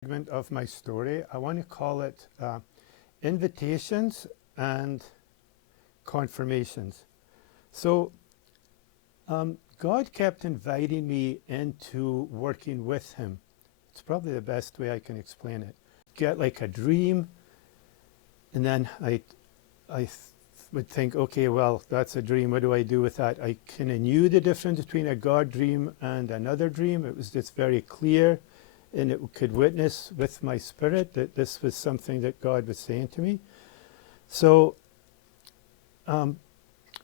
segment of my story. I want to call it Invitations and Confirmations. So, God kept inviting me into working with Him. It's probably the best way I can explain it. Get like a dream, and then I would think, okay, well, that's a dream. What do I do with that? I kind of knew the difference between a God dream and another dream. It was just very clear, and it could witness with my spirit that this was something that God was saying to me. So,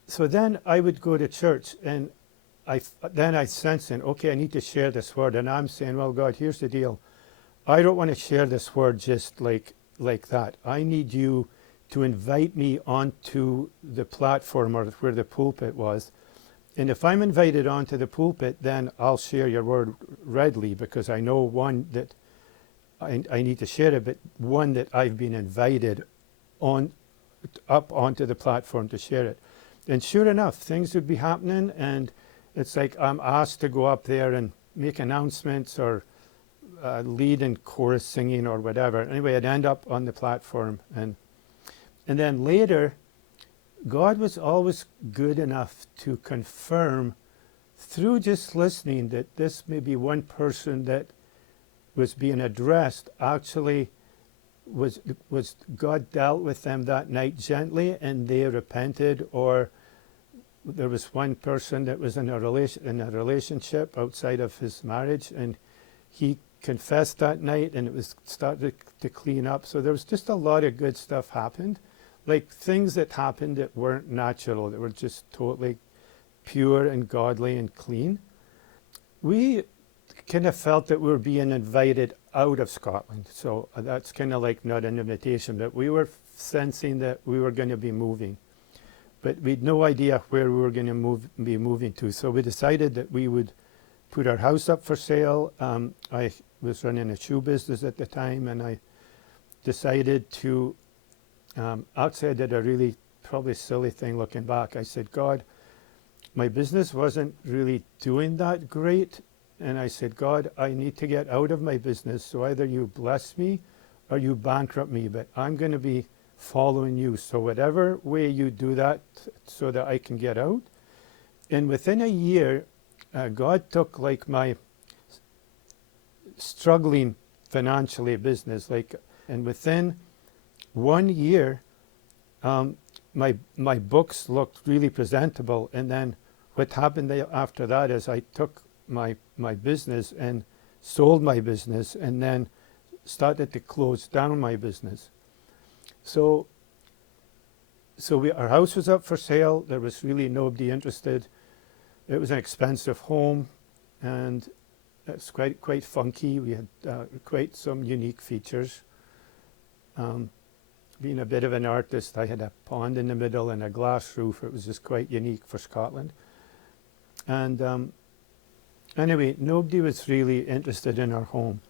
so then I would go to church, and then I sensing, okay, I need to share this word, and I'm saying, well, God, here's the deal. I don't want to share this word just like that. I need you to invite me onto the platform or where the pulpit was. And if I'm invited onto the pulpit, then I'll share your word readily, because I know, one, that I need to share it, but one, that I've been invited up onto the platform to share it. And sure enough, things would be happening, and it's like I'm asked to go up there and make announcements or lead in chorus singing or whatever. Anyway, I'd end up on the platform, and then later, God was always good enough to confirm through just listening that this may be one person that was being addressed actually was God dealt with them that night gently and they repented, or there was one person that was in a relationship outside of his marriage, and he confessed that night and it was started to clean up. So there was just a lot of good stuff happened, like things that happened that weren't natural, that were just totally pure and godly and clean. We kind of felt that we were being invited out of Scotland. So that's kind of like not an invitation, but we were sensing that we were going to be moving. But we had no idea where we were going to be moving to. So we decided that we would put our house up for sale. I was running a shoe business at the time, and I decided to, actually I did a really probably silly thing looking back. I said, God, my business wasn't really doing that great. And I said, God, I need to get out of my business. So either you bless me or you bankrupt me, but I'm going to be following you. So whatever way you do that so that I can get out. And within a year, God took like my struggling financially business, and within 1 year, my books looked really presentable. And then what happened after that is I took my business and sold my business, and then started to close down my business. So our house was up for sale. There was really nobody interested. It was an expensive home, and it's quite funky. We had quite some unique features. Being a bit of an artist, I had a pond in the middle and a glass roof. It was just quite unique for Scotland. And anyway, nobody was really interested in our home.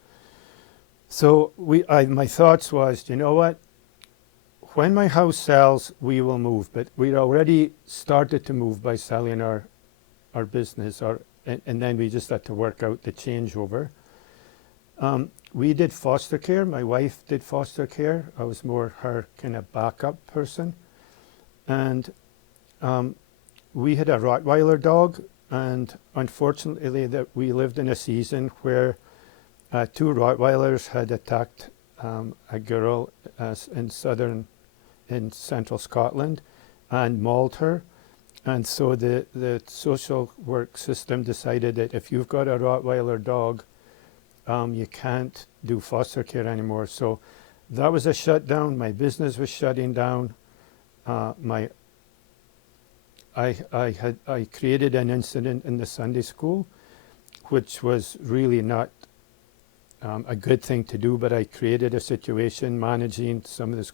So my thoughts was, you know what? When my house sells, we will move. But we'd already started to move by selling our business, and then we just had to work out the changeover. We did foster care. My wife did foster care. I was more her kind of backup person. And we had a Rottweiler dog, and unfortunately that we lived in a season where 2 Rottweilers had attacked a girl in central Scotland and mauled her. And so the social work system decided that if you've got a Rottweiler dog, you can't do foster care anymore. So that was a shutdown. My business was shutting down. I created an incident in the Sunday school, which was really not a good thing to do, but I created a situation managing some of the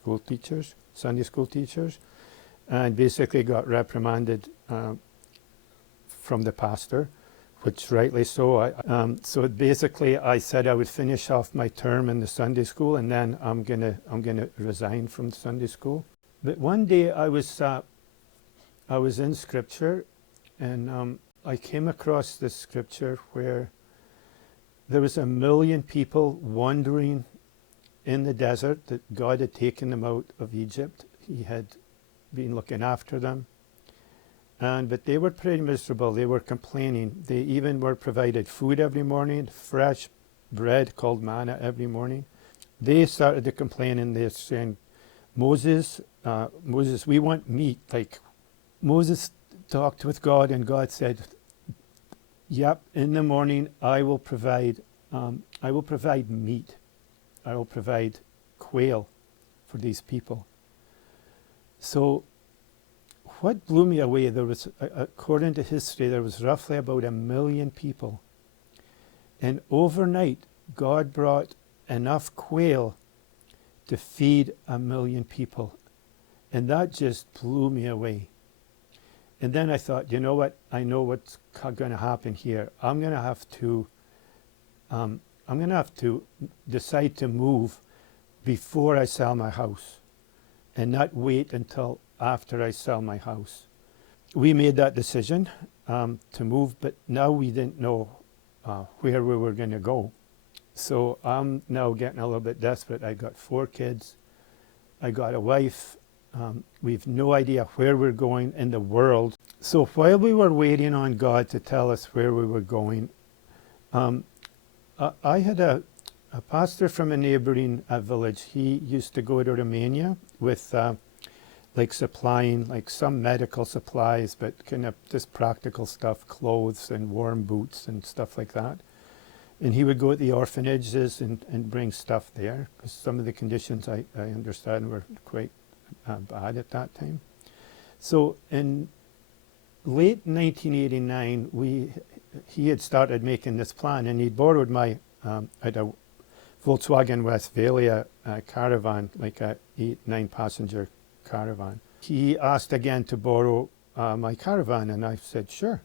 Sunday school teachers, and basically got reprimanded from the pastor, which rightly so. So basically I said I would finish off my term in the Sunday school, and then I'm gonna resign from Sunday school. But one day I was in Scripture, and I came across this scripture where There was 1 million people wandering in the desert, that God had taken them out of Egypt. He had been looking after them. But they were pretty miserable. They were complaining. They even were provided food every morning, fresh bread called manna every morning. They started to complain, and they're saying, Moses, we want meat. Like, Moses talked with God, and God said, yep, in the morning I will provide meat. I will provide quail for these people. So what blew me away, there was, according to history, there was roughly about 1 million people. And overnight, God brought enough quail to feed 1 million people. And that just blew me away. And then I thought, you know what? I know what's going to happen here. I'm going to have to decide to move before I sell my house, and not wait until after I sell my house. We made that decision to move, but now we didn't know where we were going to go. So I'm now getting a little bit desperate. I got 4 kids. I got a wife. We've no idea where we're going in the world. So while we were waiting on God to tell us where we were going, I had a pastor from a neighboring village. He used to go to Romania with like supplying like some medical supplies, but kind of just practical stuff, clothes and warm boots and stuff like that. And he would go to the orphanages and bring stuff there, because some of the conditions I understand were quite bad at that time. So in late 1989, he had started making this plan, and he'd borrowed my at a Volkswagen Westphalia caravan, like a 8-9 passenger caravan. He asked again to borrow my caravan, and I said sure.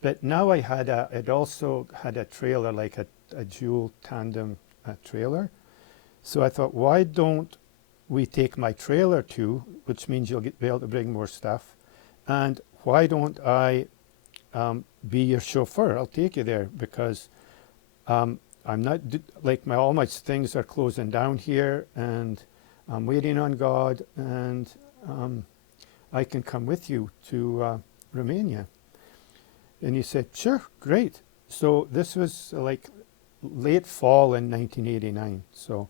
But now I'd also had a trailer, like a dual tandem trailer. So I thought, why don't we take my trailer too, which means you'll be able to bring more stuff. And why don't I be your chauffeur? I'll take you there, because I'm not, like all my things are closing down here, and I'm waiting on God, and I can come with you to Romania. And he said, sure, great. So this was like late fall in 1989. So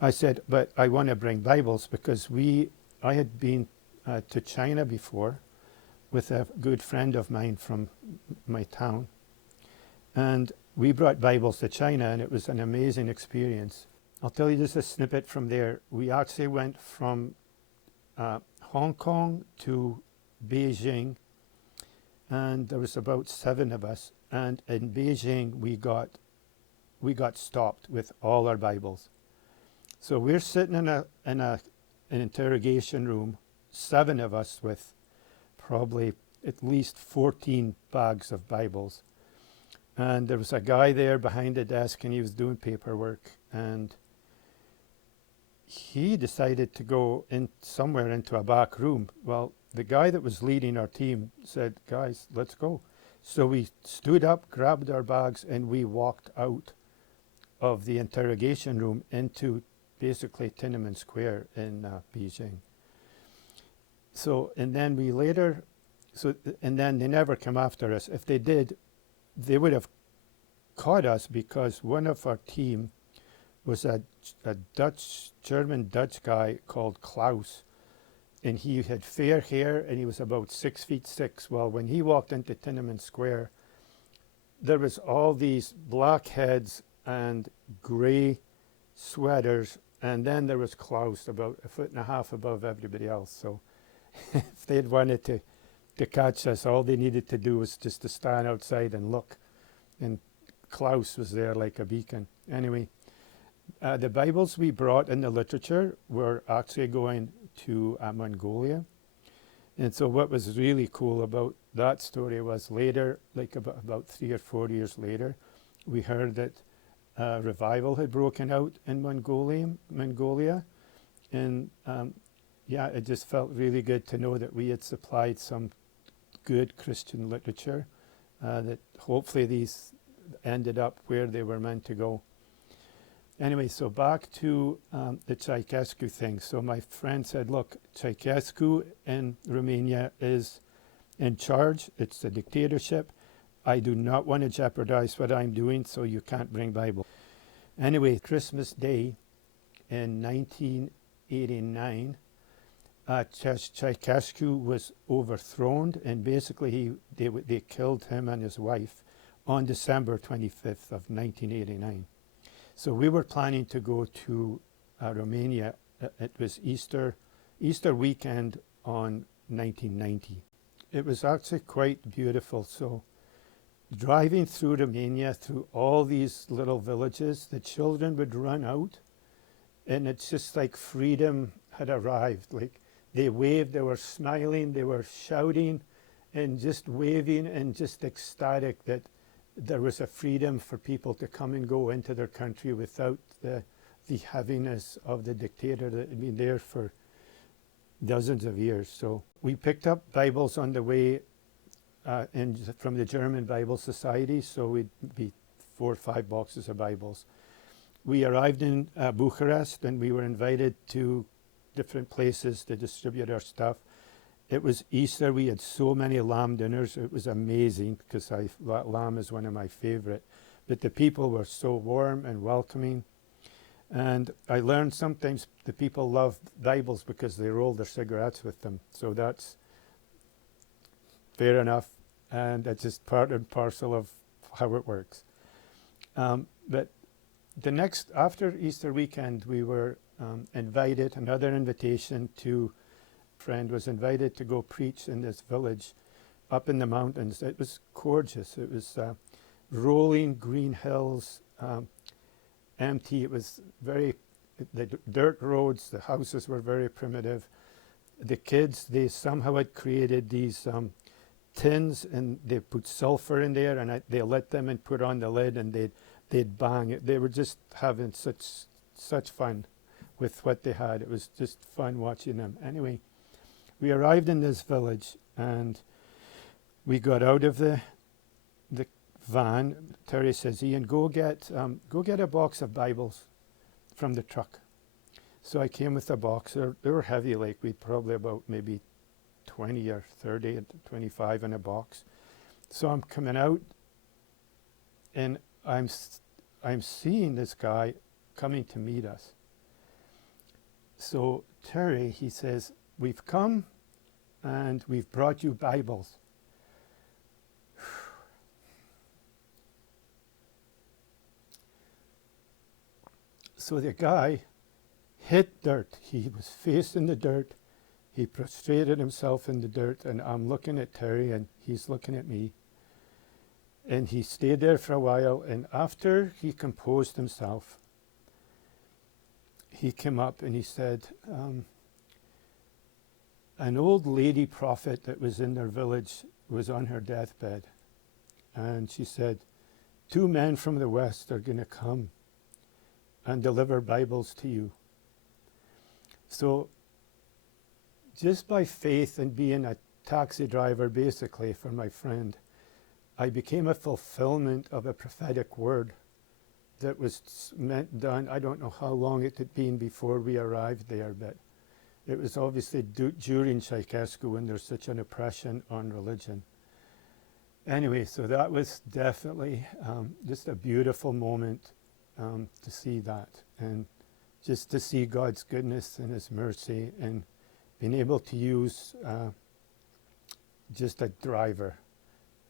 I said, but I want to bring Bibles, because I had been to China before with a good friend of mine from my town. And we brought Bibles to China, and it was an amazing experience. I'll tell you just a snippet from there. We actually went from Hong Kong to Beijing, and there was about 7 of us. And in Beijing, we got stopped with all our Bibles. So we're sitting in an interrogation room, 7 of us with probably at least 14 bags of Bibles. And there was a guy there behind the desk, and he was doing paperwork, and he decided to go in somewhere into a back room. Well, the guy that was leading our team said, guys, let's go. So we stood up, grabbed our bags, and we walked out of the interrogation room into basically Tiananmen Square in Beijing. So, and then and then they never come after us. If they did, they would have caught us, because one of our team was a German Dutch guy called Klaus, and he had fair hair, and he was about 6'6". Well, when he walked into Tiananmen Square, there was all these black heads and grey sweaters, and then there was Klaus about 1.5 feet above everybody else. So if they'd wanted to catch us, all they needed to do was just to stand outside and look, and Klaus was there like a beacon. Anyway, the Bibles we brought in the literature were actually going to Mongolia. And so what was really cool about that story was later, like about 3 or 4 years later, we heard that revival had broken out in Mongolia. And yeah, it just felt really good to know that we had supplied some good Christian literature, that hopefully ended up where they were meant to go. Anyway, so back to the Ceausescu thing. So my friend said, look, Ceausescu in Romania is in charge. It's a dictatorship. I do not want to jeopardize what I'm doing, so you can't bring Bible. Anyway, Christmas Day in 1989, Ceausescu was overthrown, and basically they killed him and his wife on December 25th of 1989. So we were planning to go to Romania. It was Easter weekend on 1990. It was actually quite beautiful. So driving through Romania, through all these little villages, the children would run out, and it's just like freedom had arrived. Like they waved, they were smiling, they were shouting and just waving and just ecstatic that there was a freedom for people to come and go into their country without the heaviness of the dictator that had been there for dozens of years. So we picked up Bibles on the way from the German Bible Society, so we'd be 4 or 5 boxes of Bibles. We arrived in Bucharest, and we were invited to different places to distribute our stuff. It was Easter. We had so many lamb dinners. It was amazing because lamb is one of my favorite. But the people were so warm and welcoming. And I learned sometimes the people love Bibles because they roll their cigarettes with them. So that's fair enough. And that's just part and parcel of how it works. But after Easter weekend, we were invited, another invitation to friend was invited to go preach in this village up in the mountains. It was gorgeous. It was rolling green hills, empty. It was the dirt roads, the houses were very primitive. The kids, they somehow had created these tins, and they put sulfur in there, and they lit them and put on the lid, and they'd bang it. They were just having such fun with what they had. It was just fun watching them. Anyway, we arrived in this village, and we got out of the van. Terry says, Ian, go get a box of Bibles from the truck. So I came with a box. They were heavy, like we'd probably about maybe 20 or 30, 25 in a box. So I'm coming out, and I'm seeing this guy coming to meet us. So Terry, he says, we've come and we've brought you Bibles. So the guy hit dirt. He was facing the dirt. He prostrated himself in the dirt, and I'm looking at Terry, and he's looking at me. And he stayed there for a while, and after he composed himself, he came up and he said, an old lady prophet that was in their village was on her deathbed. And she said, 2 men from the West are going to come and deliver Bibles to you. So just by faith and being a taxi driver, basically, for my friend, I became a fulfillment of a prophetic word that was done. I don't know how long it had been before we arrived there, but it was obviously during Ceausescu, when there's such an oppression on religion. Anyway, so that was definitely just a beautiful moment to see that, and just to see God's goodness and His mercy, and being able to use just a driver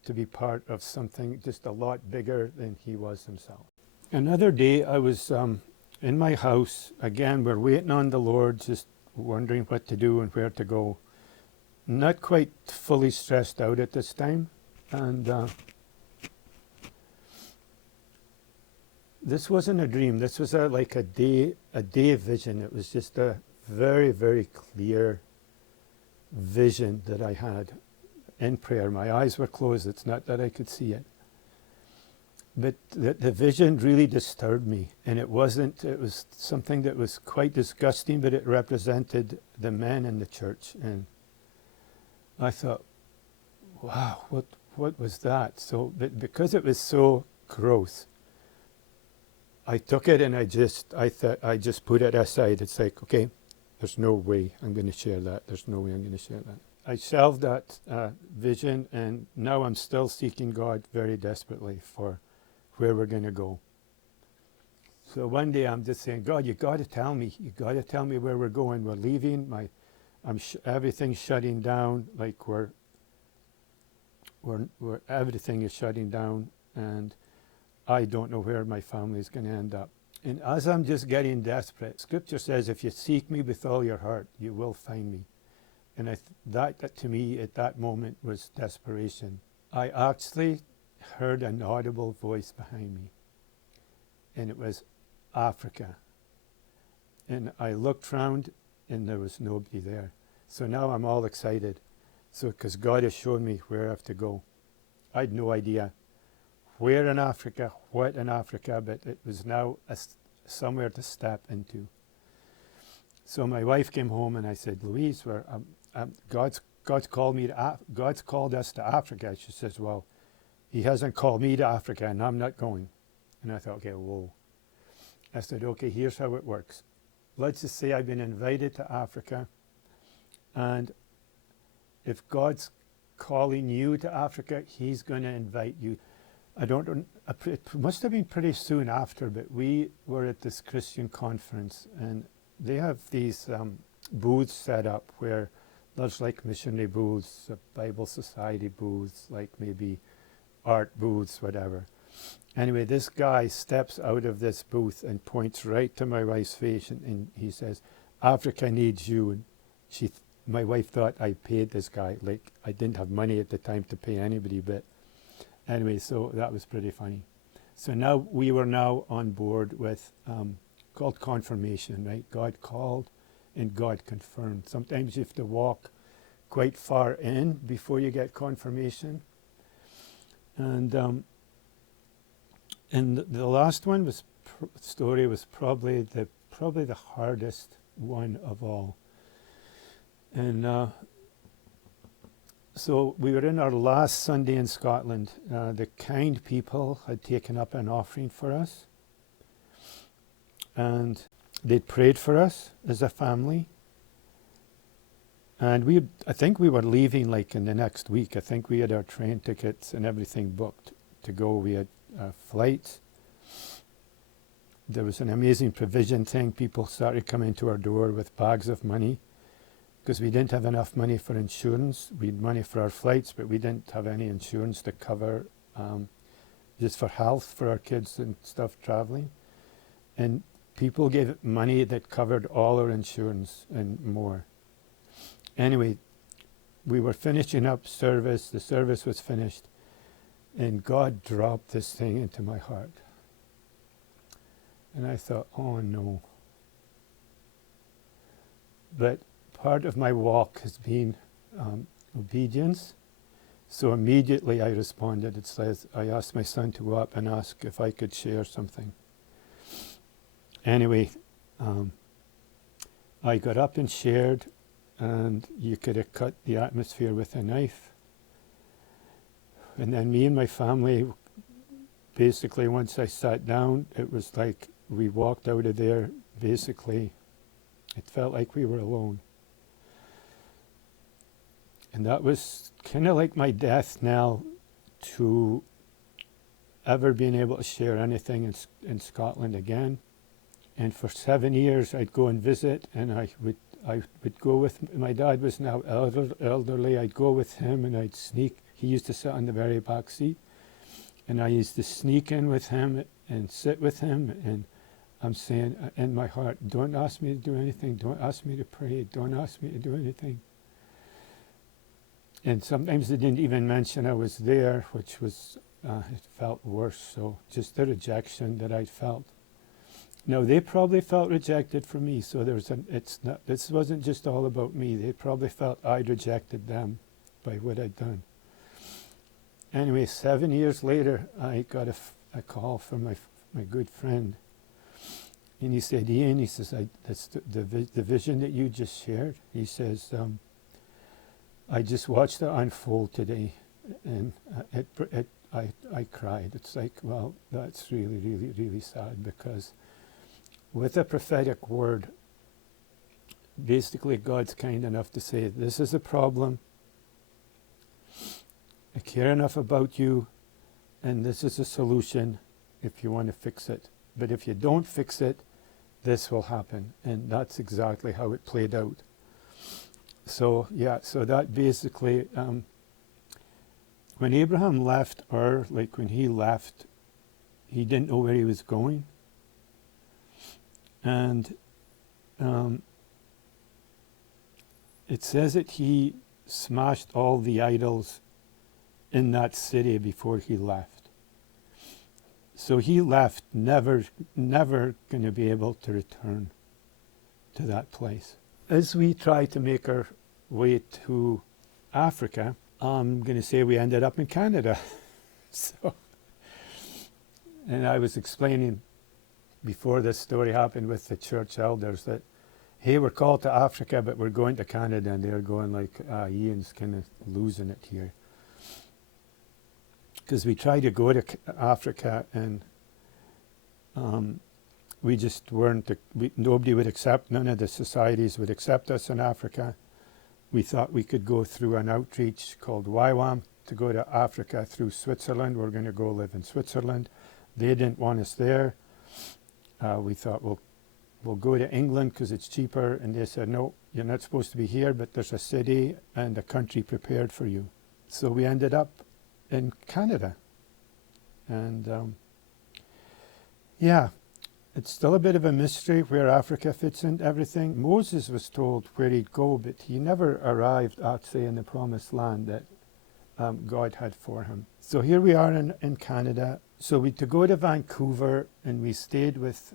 to be part of something just a lot bigger than he was himself. Another day I was in my house. Again, we're waiting on the Lord, just wondering what to do and where to go. Not quite fully stressed out at this time. And this wasn't a dream. This was like a day vision. It was just a very, very clear vision that I had in prayer. My eyes were closed. It's not that I could see it. But the vision really disturbed me. And it was something that was quite disgusting, but it represented the men in the church. And I thought, wow, what was that? So, but because it was so growth. I took it and I just put it aside. It's like, okay, there's no way I'm going to share that. There's no way I'm going to share that. I shelved that vision, and now I'm still seeking God very desperately for where we're going to go. So one day I'm just saying, God, you got to tell me. You got to tell me where we're going. We're leaving. Everything's shutting down. Like we're everything is shutting down, and I don't know where my family is going to end up. And as I'm just getting desperate, Scripture says, if you seek me with all your heart, you will find me. And that to me at that moment was desperation. I actually heard an audible voice behind me, and it was Africa. And I looked round, and there was nobody there. So now I'm all excited. So because God has shown me where I have to go. I had no idea where in Africa, what in Africa, but it was now somewhere to step into. So my wife came home and I said, Louise, God's called us to Africa. She says, well, he hasn't called me to Africa and I'm not going. And I thought, okay, whoa. I said, okay, here's how it works. Let's just say I've been invited to Africa, and if God's calling you to Africa, he's going to invite you. It must have been pretty soon after, but we were at this Christian conference, and they have these booths set up where there's like missionary booths, Bible Society booths, like maybe art booths, whatever. Anyway, this guy steps out of this booth and points right to my wife's face, and he says, Africa needs you. And my wife thought I paid this guy. Like, I didn't have money at the time to pay anybody, but anyway, so that was pretty funny. So now we were now on board with called confirmation, right? God called and God confirmed. Sometimes you have to walk quite far in before you get confirmation. And the last one was story was probably the hardest one of all. And so we were in our last Sunday in Scotland. The kind people had taken up an offering for us, and they'd prayed for us as a family. And I think we were leaving like in the next week. I think we had our train tickets and everything booked to go. We had flights. There was an amazing provision thing. People started coming to our door with bags of money, because we didn't have enough money for insurance. We had money for our flights, but we didn't have any insurance to cover just for health for our kids and stuff traveling. And people gave money that covered all our insurance and more. Anyway, we were finishing up service. The service was finished, and God dropped this thing into my heart. And I thought, oh no. But part of my walk has been obedience. So immediately I responded. It says, I asked my son to go up and ask if I could share something. Anyway, I got up and shared, and you could have cut the atmosphere with a knife. And then me and my family, basically once I sat down, it was like we walked out of there, basically, it felt like we were alone. And that was kind of like my death knell to ever being able to share anything in Scotland again. And for 7 years I'd go and visit, and I would go with, my dad was now elderly, I'd go with him and I'd sneak. He used to sit on the very back seat, and I used to sneak in with him and sit with him, and I'm saying in my heart, don't ask me to do anything, don't ask me to pray, don't ask me to do anything. And sometimes they didn't even mention I was there, which was, it felt worse. So just the rejection that I felt. Now they probably felt rejected from me. So this wasn't just all about me. They probably felt I'd rejected them by what I'd done. Anyway, 7 years later, I got a call from my good friend. And he said, Ian, he says, that's the vision that you just shared. He says, I just watched it unfold today, and I cried. It's like, well, that's really, really, really sad, because with a prophetic word, basically God's kind enough to say, this is a problem, I care enough about you, and this is a solution if you want to fix it. But if you don't fix it, this will happen. And that's exactly how it played out. So, yeah, so that basically, when Abraham left Ur, like when he left, he didn't know where he was going. And it says that he smashed all the idols in that city before he left. So he left never going to be able to return to that place. As we try to make our way to Africa, I'm going to say we ended up in Canada. So, and I was explaining before this story happened with the church elders that, hey, we're called to Africa, but we're going to Canada, and they're going like, Ian's kind of losing it here. Because we tried to go to Africa, and we just weren't, nobody would accept, none of the societies would accept us in Africa. We thought we could go through an outreach called YWAM to go to Africa through Switzerland. We're going to go live in Switzerland. They didn't want us there. We thought, we'll go to England because it's cheaper. And they said, no, you're not supposed to be here, but there's a city and a country prepared for you. So we ended up in Canada. And yeah, it's still a bit of a mystery where Africa fits into everything. Moses was told where he'd go, but he never arrived actually in the promised land that God had for him. So here we are in Canada. So we to go to Vancouver, and we stayed with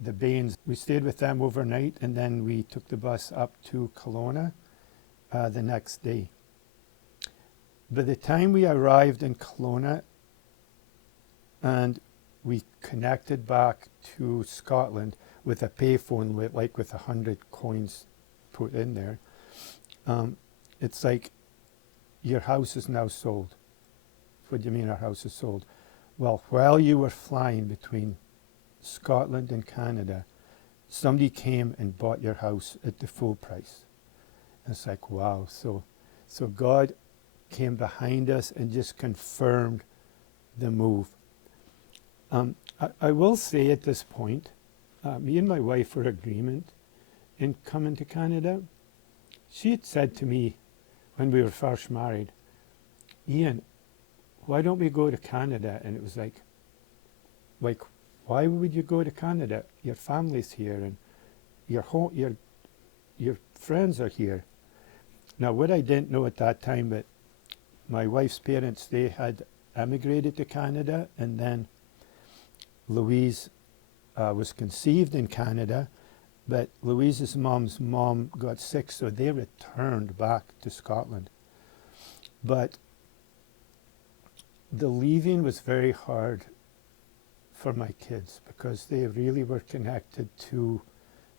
the Bains. We stayed with them overnight, and then we took the bus up to Kelowna the next day. By the time we arrived in Kelowna and we connected back to Scotland with a payphone with 100 coins put in there, it's like, your house is now sold. What do you mean our house is sold? Well, while you were flying between Scotland and Canada, somebody came and bought your house at the full price. And it's like, wow. So God came behind us and just confirmed the move. I will say at this point, me and my wife were in agreement in coming to Canada. She had said to me when we were first married, Ian, why don't we go to Canada? And it was like, why would you go to Canada? Your family's here, and your friends are here. Now, what I didn't know at that time, but my wife's parents, they had emigrated to Canada, and then Louise was conceived in Canada, but Louise's mom's mom got sick, so they returned back to Scotland. But the leaving was very hard for my kids because they really were connected to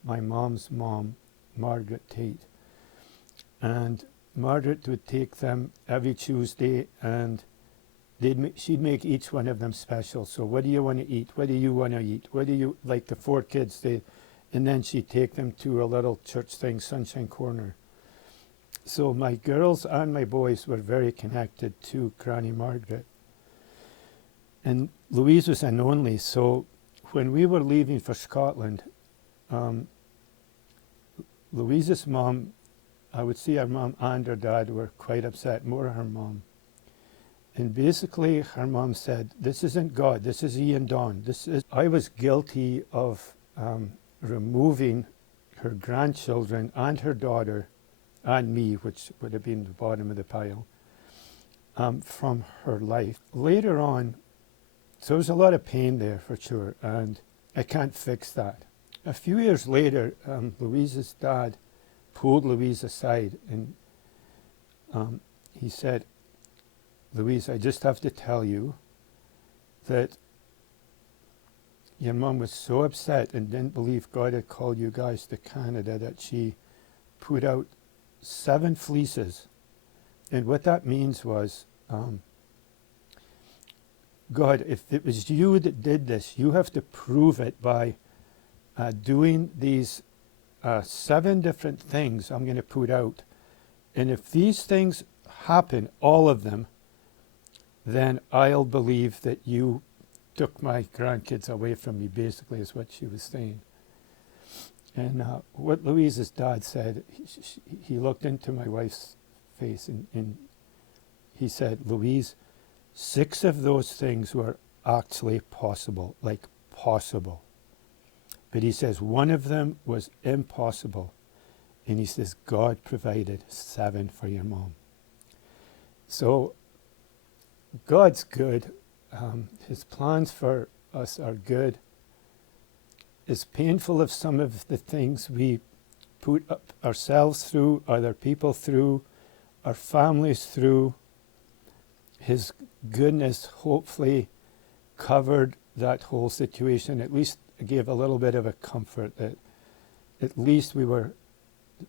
my mom's mom, Margaret Tate. And Margaret would take them every Tuesday, and she'd make each one of them special. So what do you want to eat? What do you want to eat? What do you, like the 4 kids, and then she'd take them to a little church thing, Sunshine Corner. So my girls and my boys were very connected to Granny Margaret. And Louise was an only, so when we were leaving for Scotland, Louise's mom, I would see her mom and her dad were quite upset, more her mom. And basically her mom said, this isn't God, this is Ian Don. I was guilty of removing her grandchildren and her daughter and me, which would have been the bottom of the pile, from her life. Later on, so there was a lot of pain there for sure, and I can't fix that. A few years later, Louise's dad pulled Louise aside, and he said, Louise, I just have to tell you that your mom was so upset and didn't believe God had called you guys to Canada that she put out 7 fleeces. And what that means was God, if it was you that did this, you have to prove it by doing these 7 different things I'm going to put out. And if these things happen, all of them, then I'll believe that you took my grandkids away from me, basically, is what she was saying. And what Louise's dad said, he looked into my wife's face and he said, Louise, 6 of those things were actually possible, like possible. But he says 1 of them was impossible. And he says, God provided 7 for your mom. So God's good. His plans for us are good. As painful of some of the things we put up ourselves through, other people through, our families through, his goodness hopefully covered that whole situation. At least gave a little bit of a comfort that at least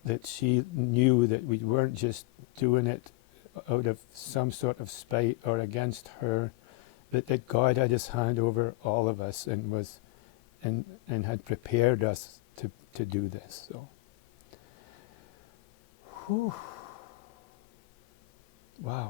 that she knew that we weren't just doing it out of some sort of spite or against her, but that God had his hand over all of us and was and had prepared us to do this. So whew. Wow.